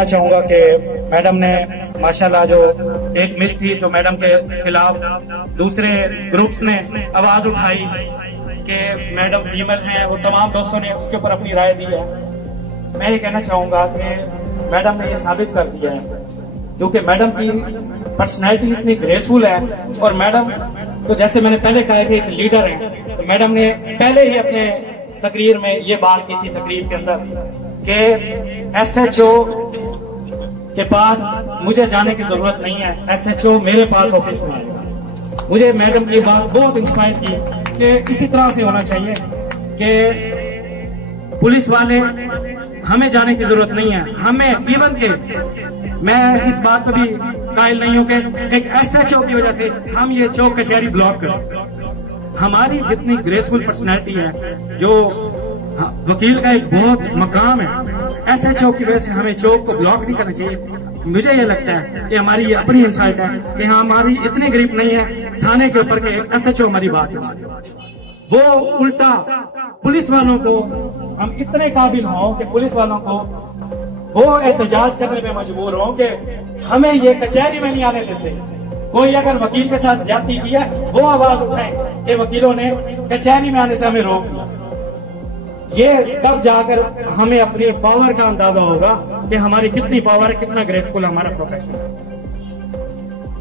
कहना चाहूंगा कि मैडम ने माशाल्लाह जो एक मिथ थी जो मैडम के खिलाफ दूसरे ग्रुप्स ने आवाज उठाई कि मैडम फीमेल हैं, वो तमाम दोस्तों ने उसके ऊपर अपनी राय दी है। मैं ये कहना चाहूंगा कि मैडम ने ये साबित कर दिया है, क्योंकि मैडम की पर्सनैलिटी इतनी ग्रेसफुल है और मैडम तो जैसे मैंने पहले कहा कि एक लीडर है, तो मैडम ने पहले ही अपने तकरीर में ये बात की थी तकरीर के अंदर कि SHO के पास मुझे जाने की जरूरत नहीं है, SHO मेरे पास ऑफिस में आएगा। मुझे मैडम की बात बहुत इंस्पायर की कि इसी तरह से होना चाहिए कि पुलिस वाले हमें जाने की जरूरत नहीं है, हमें इवन के मैं इस बात पर भी कायल नहीं हूं कि एक SHO की वजह से हम ये चौक कचहरी ब्लॉक करें। हमारी जितनी ग्रेसफुल पर्सनैलिटी है, जो वकील का एक बहुत मकाम है, SHO की वजह से हमें चौक को ब्लॉक नहीं करना चाहिए। मुझे ये लगता है कि हमारी ये अपनी इंसाइट है कि हाँ हमारी इतनी ग्रिप नहीं है थाने के ऊपर के SHO हमारी बात है, वो उल्टा पुलिस वालों को हम इतने काबिल हों कि पुलिस वालों को वो एहतजाज करने में मजबूर हो कि हमें ये कचहरी में नहीं आने देते। कोई अगर वकील के साथ ज्यादती की है वो आवाज उठाए कि वकीलों ने कचहरी में आने से हमें रोक दिया। ये तब जाकर हमें अपनी पावर का अंदाजा होगा कि हमारी कितनी पावर है, कितना ग्रेसफुल हमारा प्रोफेशन है।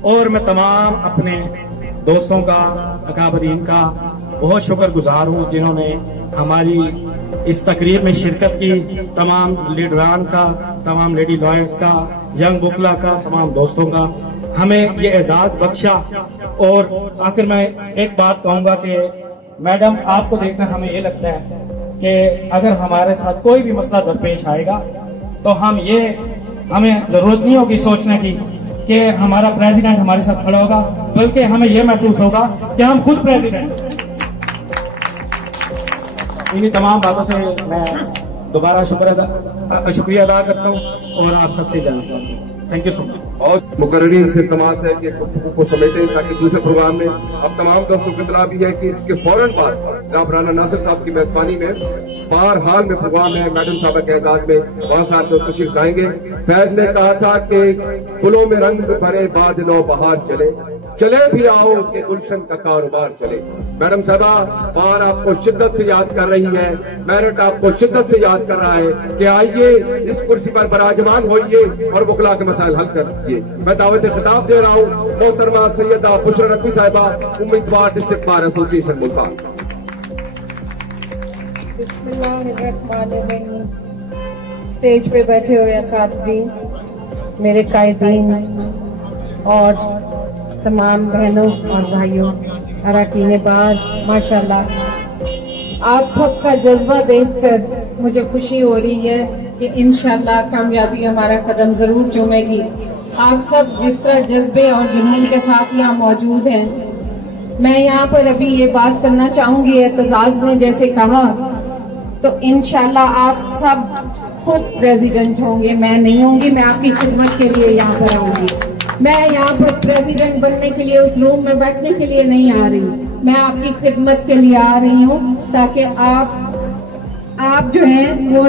और मैं तमाम अपने दोस्तों का, अकाबरीन का बहुत शुक्रगुजार हूँ जिन्होंने हमारी इस तकरीर में शिरकत की, तमाम लीडरान का, तमाम लेडी लॉयर्स का, यंग बुकला का, तमाम दोस्तों का हमें ये एजाज बख्शा। और आखिर मैं एक बात कहूंगा कि मैडम आपको देखकर हमें ये लगता है कि अगर हमारे साथ कोई भी मसला दरपेश आएगा तो हमें जरूरत नहीं होगी सोचने की कि हमारा प्रेसिडेंट हमारे साथ खड़ा होगा, बल्कि हमें यह महसूस होगा कि हम खुद प्रेसिडेंट। इन्हीं तमाम बातों से मैं दोबारा शुक्रिया अदा करता हूँ और आप सबसे जानता हूँ। Thank you so much. और मुकर्रीन से तमाश है कि गुफ्तगू को समेटें ताकि दूसरे प्रोग्राम में अब तमाम दोस्तों को इतला भी है कि इसके फौरन बाद जनाब राना नासिर साहब की मेजबानी में बहरहाल में प्रोग्राम है, मैडम साहब के एजाज में वहाँ साहब में तशरीफ लाएंगे। फैज ने कहा था कि फूलों में रंग भरे बादलों बहार चले भी आओ कि गुलशन का कारोबार चले। मैडम साहबा बार आपको शिद्दत से याद कर रही है, मेरिट आपको शिद्दत से याद कर रहा है कि आइए इस कुर्सी पर बराजमान होइए और वकला के मसाइल हल करिए। मैं दावत खिताब दे रहा हूँ मोहतरमा सैयदा बुशरा नकवी साहिबा, उम्मीदवार district bar association Multan. Stage पे बैठे हुए अकादमीन, मेरे कायदीन और तमाम बहनों और भाइयों, अरकान बार, माशाल्लाह आप सबका जज्बा देखकर मुझे खुशी हो रही है कि इंशाल्लाह कामयाबी हमारा कदम जरूर चूमेगी। आप सब जिस तरह जज्बे और जुनून के साथ यहाँ मौजूद हैं, मैं यहाँ पर अभी ये बात करना चाहूंगी, एतजाज ने जैसे कहा तो इंशाल्लाह आप सब खुद प्रेसिडेंट होंगे, मैं नहीं होंगी। मैं आपकी खिदमत के लिए यहाँ पर आऊंगी। मैं यहाँ पर प्रेसिडेंट बनने के लिए उस रूम में बैठने के लिए नहीं आ रही, मैं आपकी खिदमत के लिए आ रही हूँ ताकि आप जो हैं वो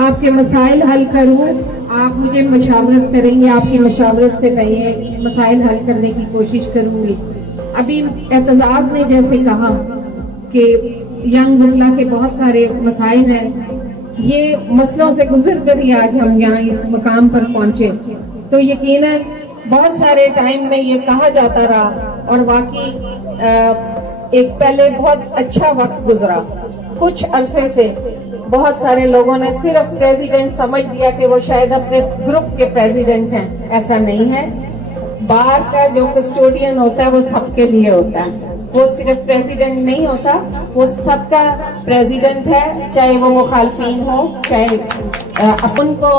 आपके मसाइल हल करूँ। आप मुझे मशावरत करेंगे, आपकी मशावरत से मैं ये मसाइल हल करने की कोशिश करूंगी। अभी एतजाज ने जैसे कहा कि यंग बुकला के बहुत सारे मसाइल हैं, ये मसलों से गुजर कर ही आज हम यहाँ इस मुकाम पर पहुंचे। तो यकीनन बहुत सारे टाइम में ये कहा जाता रहा और वाकई एक पहले बहुत अच्छा वक्त गुजरा। कुछ अरसे से बहुत सारे लोगों ने सिर्फ प्रेसिडेंट समझ लिया कि वो शायद अपने ग्रुप के प्रेसिडेंट हैं, ऐसा नहीं है। बार का जो कस्टोडियन होता है वो सबके लिए होता है, वो सिर्फ प्रेसिडेंट नहीं होता, वो सबका प्रेसिडेंट है, चाहे वो मुखालफीन हो, चाहे अपन को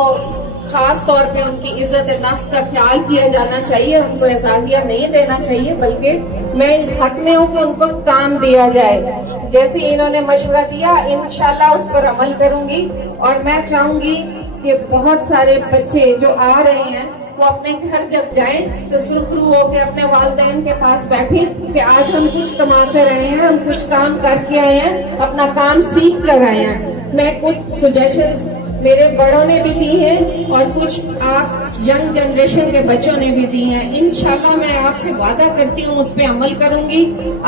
खास तौर पे उनकी इज्जत नफ्स का ख्याल किया जाना चाहिए, उनको एजाजिया नहीं देना चाहिए, बल्कि मैं इस हक में हूँ कि उनको काम दिया जाए। जैसे इन्होंने मशवरा दिया इंशाल्लाह उस पर अमल करूंगी। और मैं चाहूंगी कि बहुत सारे बच्चे जो आ रहे हैं वो अपने घर जब जाएं तो सुरखरू होकर अपने वालिदैन के पास बैठे कि आज हम कुछ कमा कर आए हैं, हम कुछ काम करके आए हैं, अपना काम सीख कर आए हैं। मैं कुछ सजेशंस मेरे बड़ों ने भी दी हैं और कुछ आप यंग जनरेशन के बच्चों ने भी दी हैं। इंशाल्लाह मैं आपसे वादा करती हूँ उस पर अमल करूंगी।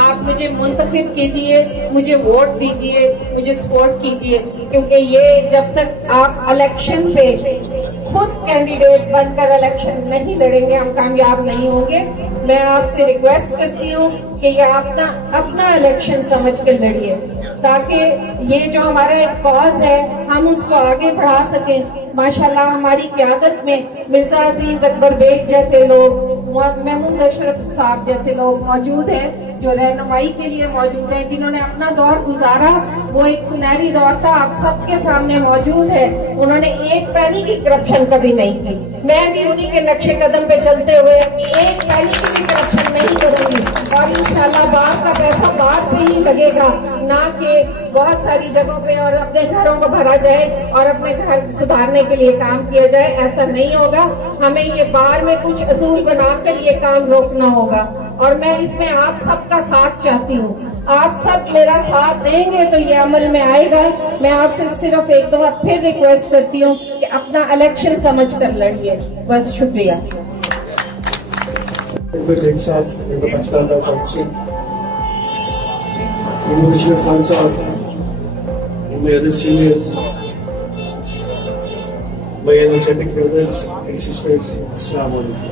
आप मुझे मुंतखब कीजिए, मुझे वोट दीजिए, मुझे सपोर्ट कीजिए, क्योंकि ये जब तक आप इलेक्शन पे खुद कैंडिडेट बनकर इलेक्शन नहीं लड़ेंगे हम कामयाब नहीं होंगे। मैं आपसे रिक्वेस्ट करती हूँ कि ये अपना इलेक्शन समझ कर लड़िए, ताकि ये जो हमारा एक कॉज है हम उसको आगे बढ़ा सकें। माशाल्लाह हमारी क़यादत में मिर्जा अजीज अकबर बेग जैसे लोग, महमूद अशरफ साहब जैसे लोग मौजूद हैं, जो रहनुमाई के लिए मौजूद हैं, जिन्होंने अपना दौर गुजारा। वो एक सुनहरी दौर था, आप सबके सामने मौजूद है। उन्होंने एक पैनी की करप्शन कभी नहीं की। मैं भी उन्हीं के नक्शे कदम पे चलते हुए एक पैनी की भी करप्शन नहीं करूंगी और इंशाल्लाह बात का पैसा बात पे ही लगेगा, ना कि बहुत सारी जगहों पे और अपने घरों को भरा जाए और अपने घर सुधारने के लिए काम किया जाए। ऐसा नहीं होगा। हमें ये बार में कुछ असूल बनाकर ये काम रोकना होगा और मैं इसमें आप सबका साथ चाहती हूँ। आप सब मेरा साथ देंगे तो ये अमल में आएगा। मैं आपसे सिर्फ एक दफा फिर रिक्वेस्ट करती हूँ कि अपना इलेक्शन समझ कर लड़िए। बस शुक्रिया। खान साहब, other seniors, my energetic brothers and sisters, Assalamu alaikum.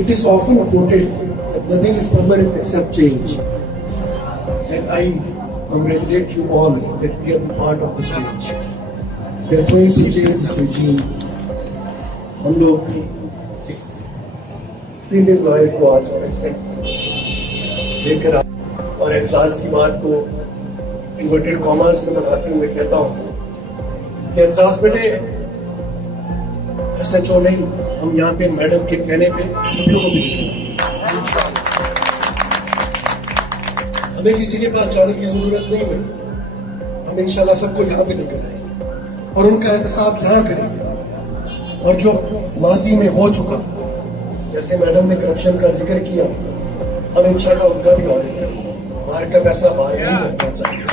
It is often quoted that nothing is permanent except change, and I congratulate you all that we are part of this change. We are trying to change this regime. हम लोग female lawyer को आज लेकर और एहसास की बात को इन्वर्टेड कॉमर्स में लगाते हुए कहता हूँ कि एहसास बेटे SHO नहीं, हम यहाँ पे मैडम के कहने पे सीपीओ को भी हमें किसी के पास जाने की जरूरत नहीं है। हम इंशाल्लाह सबको यहाँ पे लेकर आएंगे और उनका एहतसाब यहाँ करेंगे। और जो माजी में हो चुका, जैसे मैडम ने करप्शन का जिक्र किया, हम इंशाल्लाह उनका भी ऑडिट करेंगे। बाहर का पैसा बाहर नहीं लगना चाहिए।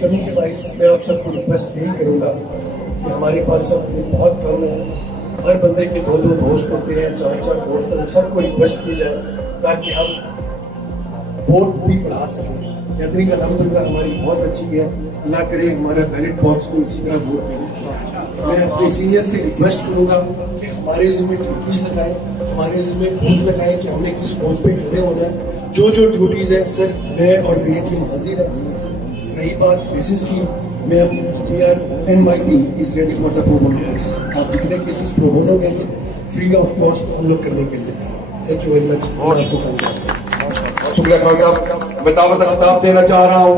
कमी के बाइस मैं आप सबको रिक्वेस्ट यही करूंगा कि हमारे पास सब बहुत कम है। हर बंदे के 2-2 दोस्त होते हैं, 4-4 दोस्त होते हैं। सबको रिक्वेस्ट की जाए ताकि हम वोट भी बढ़ा सकें। गैदरिंग अलहमदुलिल्लाह हमारी बहुत अच्छी है। अल्लाह करे हमारा बैलेट बॉक्स को इसी तरह वोट मिले। मैं अपने सीनियर से रिक्वेस्ट करूंगा कि हमारे जिम्मे ड्यूटीज लगाए, हमारे जिम्मे पोज लगाए कि हमने किस पोज पे खड़े होना है। जो जो ड्यूटीज है सर मैं और मेरी टीम हाजिर है। रही बात केसेस की, मैं my team is ready for the pro bono cases. आप जितने केसेस प्रो बोनो कहेंगे फ्री ऑफ कॉस्ट हम लोग करने के लिए। Thank you very much. शुक्रिया खान साहब। मैं दावत खिताब देना चाह रहा हूँ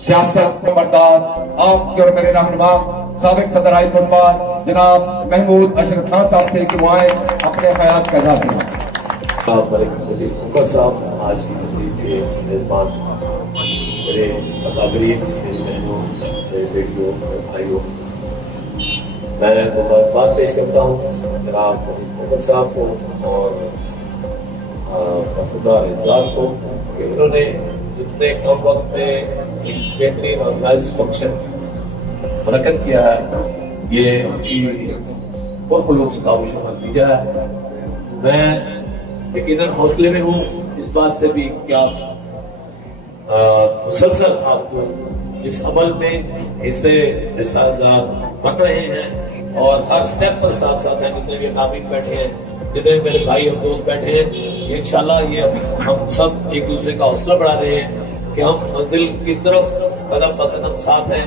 सियासत समझदार आपके और मेरे रहनुमा साबिक सदर हाई कोर्ट जनाब महमूद अशरफ खान साहब थे कि वो आए अपने ख्याल का इज़हार करें। साहब आज की तकरीब के मेजबान, मेरे अकाबरीन, मेरी बहनों, मेरे बेटियों, मेरे भाइयों, मैं मुबारकबाद पेश करता हूँ जनाब मुकर साहब को और खुदा एजाज को कि उन्होंने जितने कम वक्त में एक बेहतरीन ऑर्गेनाइज फंक्शन मुनक्कद किया है, ये उनकी पुरखुलूस काविश का नतीजा है। मैं यकीनन हौसले में हूँ इस बात से भी क्या मुसलसल आपको इस अमल में हिस्से बन रहे हैं और हर स्टेप पर साथ साथ हैं। जितने भी नामिक बैठे हैं, जितने मेरे भाई और दोस्त बैठे हैं, इंशाल्लाह ये हम सब एक दूसरे का हौसला बढ़ा रहे हैं कि हम मंजिल की तरफ कदम ब कदम साथ हैं,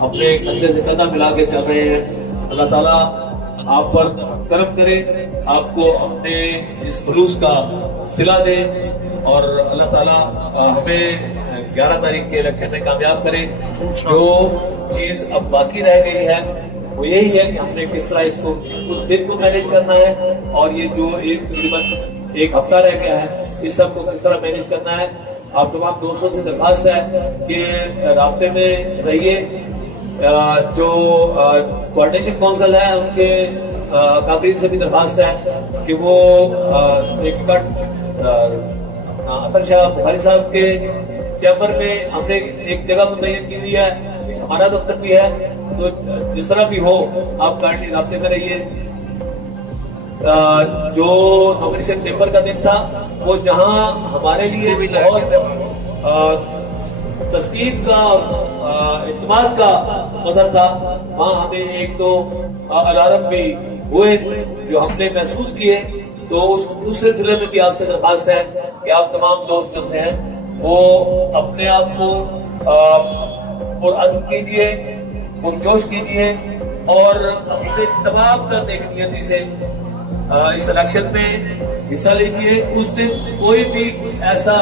अपने कंधे से कंधा मिला के चल रहे हैं। अल्लाह ताला आप पर करम करे, आपको अपने इस खुलूस का सिला दे और अल्लाह ताला हमें 11 तारीख के इलेक्शन में कामयाब करे। जो चीज अब बाकी रह गई है वो यही है कि हमने किस तरह इसको उस दिन को मैनेज करना है और ये जो तकरीबन एक हफ्ता रह गया है इस सब को किस तरह मैनेज करना है। आप तमाम दोस्तों से दरखास्त है कि राब्ते में रहिए जो कोऑर्डिनेशन काउंसिल है उनके काफिरीन से भी दरखास्त है कि वो एक अतर शाह बुखारी साहब के चैम्बर में हमने एक जगह मुतय्यन की हुई है, हमारा दफ्तर भी है, तो जिस तरह भी हो आप काइंडली राब्ते में रहिए। जो नॉमिनेशन पेपर का दिन था वो जहां हमारे लिए बहुत तस्कीन का इत्मीनान का मदर था, वहां हमें एक तो अलार्म भी हुए जो हमने महसूस किए। तो उस सिलसिले में भी आपसे दरखास्त है कि आप तमाम दोस्त जो हैं वो अपने आप को पुरअज़्म कीजिए, पुरजोश कीजिए और अपने तमाम करने की नियति से इस इलेक्शन में हिस्सा लीजिए। उस दिन कोई भी ऐसा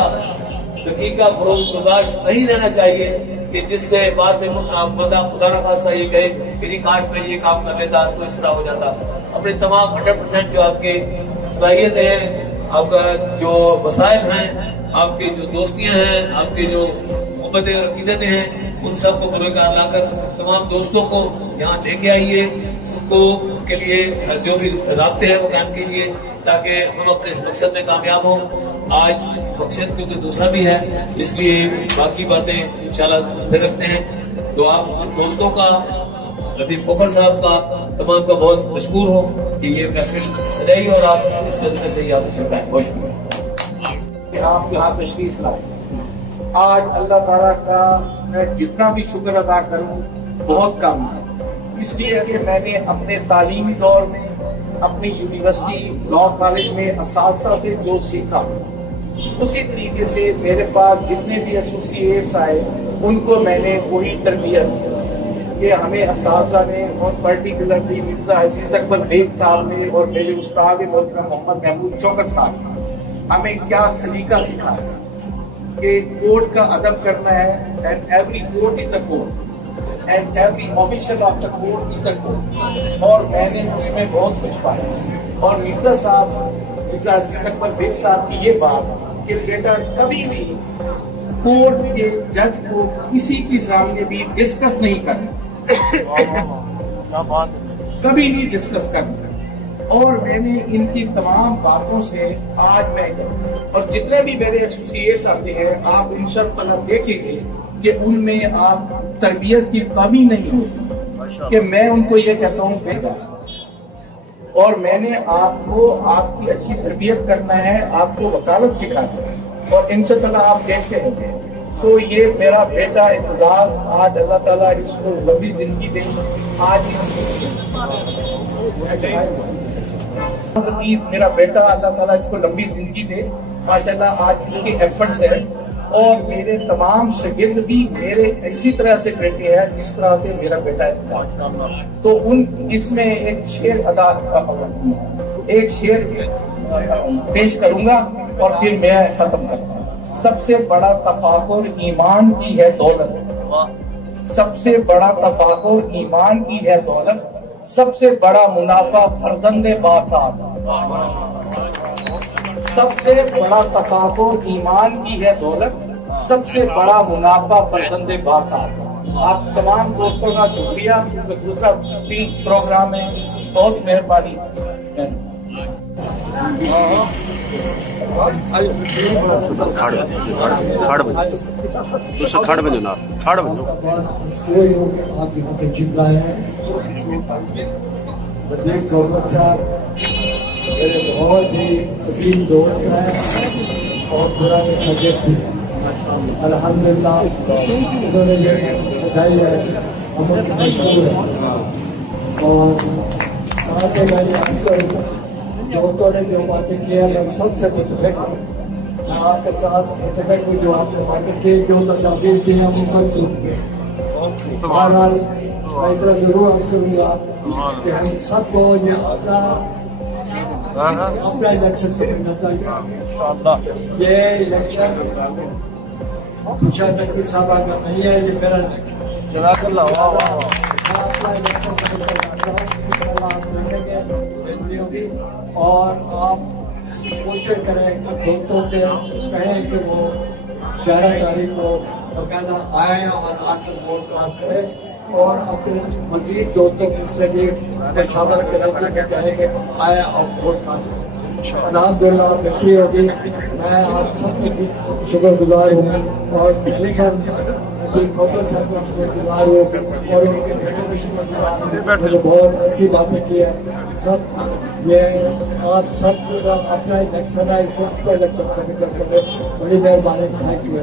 दकीका बर्दाश्त नहीं रहना चाहिए कि जिससे बाद में बंदा खुदा ना खास्ता ये कहे कि नहीं काश मैं ये काम कर लेता तो इस तरह हो जाता। अपने तमाम 100% जो आपके सलाहियतें हैं, आपका जो वसाइल हैं, आपकी जो दोस्तियां हैं, आपकी जो मोहब्बतें और अकीदतें हैं, उन सब को बरोकार लाकर तमाम दोस्तों को यहाँ लेके आइए, उनको के लिए जो भी रास्ते हैं वो कायम कीजिए ताकि हम अपने इस मकसद में कामयाब हों। आज फंक्शन क्योंकि दूसरा भी है इसलिए बाकी बातें इंशाल्लाह फिर रखते हैं। तो आप दोस्तों का, रफीक कोकर साहब का, तमाम का बहुत मशकूर हो कि ये महफिल सजाई और आप इस सिलसिले से याद रखें। बहुत शुक्रिया आप यहाँ तशरीफ लाए। आज अल्लाह ताला का मैं जितना भी शुक्र अदा करूँ बहुत कम है, इसलिए कि मैंने अपने तालीमी दौर में अपनी यूनिवर्सिटी लॉ कॉलेज में असातिज़ा से जो सीखा उसी तरीके से मेरे पास जितने भी एसोसिएट्स आए उनको मैंने वही तरबियत कि हमें असातिज़ा ने और पर्टिकुलरली मिर्जा अजीज अकबर बेग साहब ने और मेरे उस्ताद मोहतरम मोहम्मद महमूद चौकट साहब ने हमें क्या सलीका सिखाया कि कोर्ट का अदब करना है। And every court is the court and every official of the court is the court. और मैंने उसमें बहुत कुछ पाया। और मिर्जा साहब, मिर्जा अजीज अकबर बेग साहब की ये बात कि बेटा कभी भी कोर्ट के जज को किसी के सामने भी डिस्कस नहीं करना, कभी नहीं डिस्कस करना। और मैंने इनकी तमाम बातों से आज मैं और जितने भी मेरे एसोसिएट्स आते हैं आप इंशाअल्लाह देखेंगे कि उनमें आप तरबियत की कमी नहीं होगी कि मैं उनको ये कहता हूँ बेटा। और मैंने आपको आपकी अच्छी तरबियत करना है, आपको वकालत सिखाना है और इंशाअल्लाह आप देखते होंगे। तो ये मेरा बेटा इम्तियाज, आज अल्लाह ताला इसको लंबी जिंदगी दे। आज मेरा बेटा अल्लाह ताला इसको लंबी जिंदगी दे माशाल्लाह। आज इसके एफर्ट्स हैं और मेरे तमाम शागिर्द भी मेरे इसी तरह से बेटे हैं जिस तरह से मेरा बेटा है। तो उन इसमें एक शेर पेश करूंगा और फिर मैं खत्म करता हूँ। सबसे बड़ा तफाकुर ईमान की है दौलत, सबसे बड़ा तफाकुर ईमान की है दौलत, सबसे बड़ा मुनाफा फर्जंदे बासात। सबसे बड़ा तफाकुर ईमान की है दौलत, सबसे बड़ा मुनाफा फर्जंदे बासात। आप तमाम दोस्तों का शुक्रिया। दूसरा प्रोग्राम है, बहुत मेहरबानी। खड़ बनो ना, खड़ बनो। आप यहाँ तशरीफ लाए हैं। रफीक कोकर साहब मेरे बहुत ही अजीम दोस्त हैं और पुराने शागिर्द भी। अल्हम्दुलिल्लाह उन्होंने ये सजाई है, हम उनके मशहूर हैं। और साथ ही मैंने दोस्तों ने जो बातें की है मैं सबसे मुतफिक हूँ। मैं आपके साथ मुतफिक हूँ जो आपने बातें की, जो तकलीफ दी हम ऊपर। बहरहाल मैं इतना जरूर अर्ज करूँगा कि हम सबको ये अपना इलेक्शन समझना चाहिए। ये इलेक्शन शायद नकवी साहब का नहीं है, ये मेरा और आप कोशिश करें दोस्तों के कहें कि वो 11 तारीख को बकायदा आए और आकर वोट कास्ट करें और अपने मजीद दोस्तों से भी शामिल करेंगे आए और वोट कास्ट करें। अल्हम्दुलिल्लाह बेहतरी होगी। मैं आप सबके शुक्रगुजार हूँ और शुक्रगुजार हूँ और उनके बेटे भी शुक्रगुजार। मुझे बहुत अच्छी बातें की है सब। ये आप सब अपना इलेक्शन है, सबको इलेक्शन सबमिट करके बड़ी मेहरबानी। Thank you.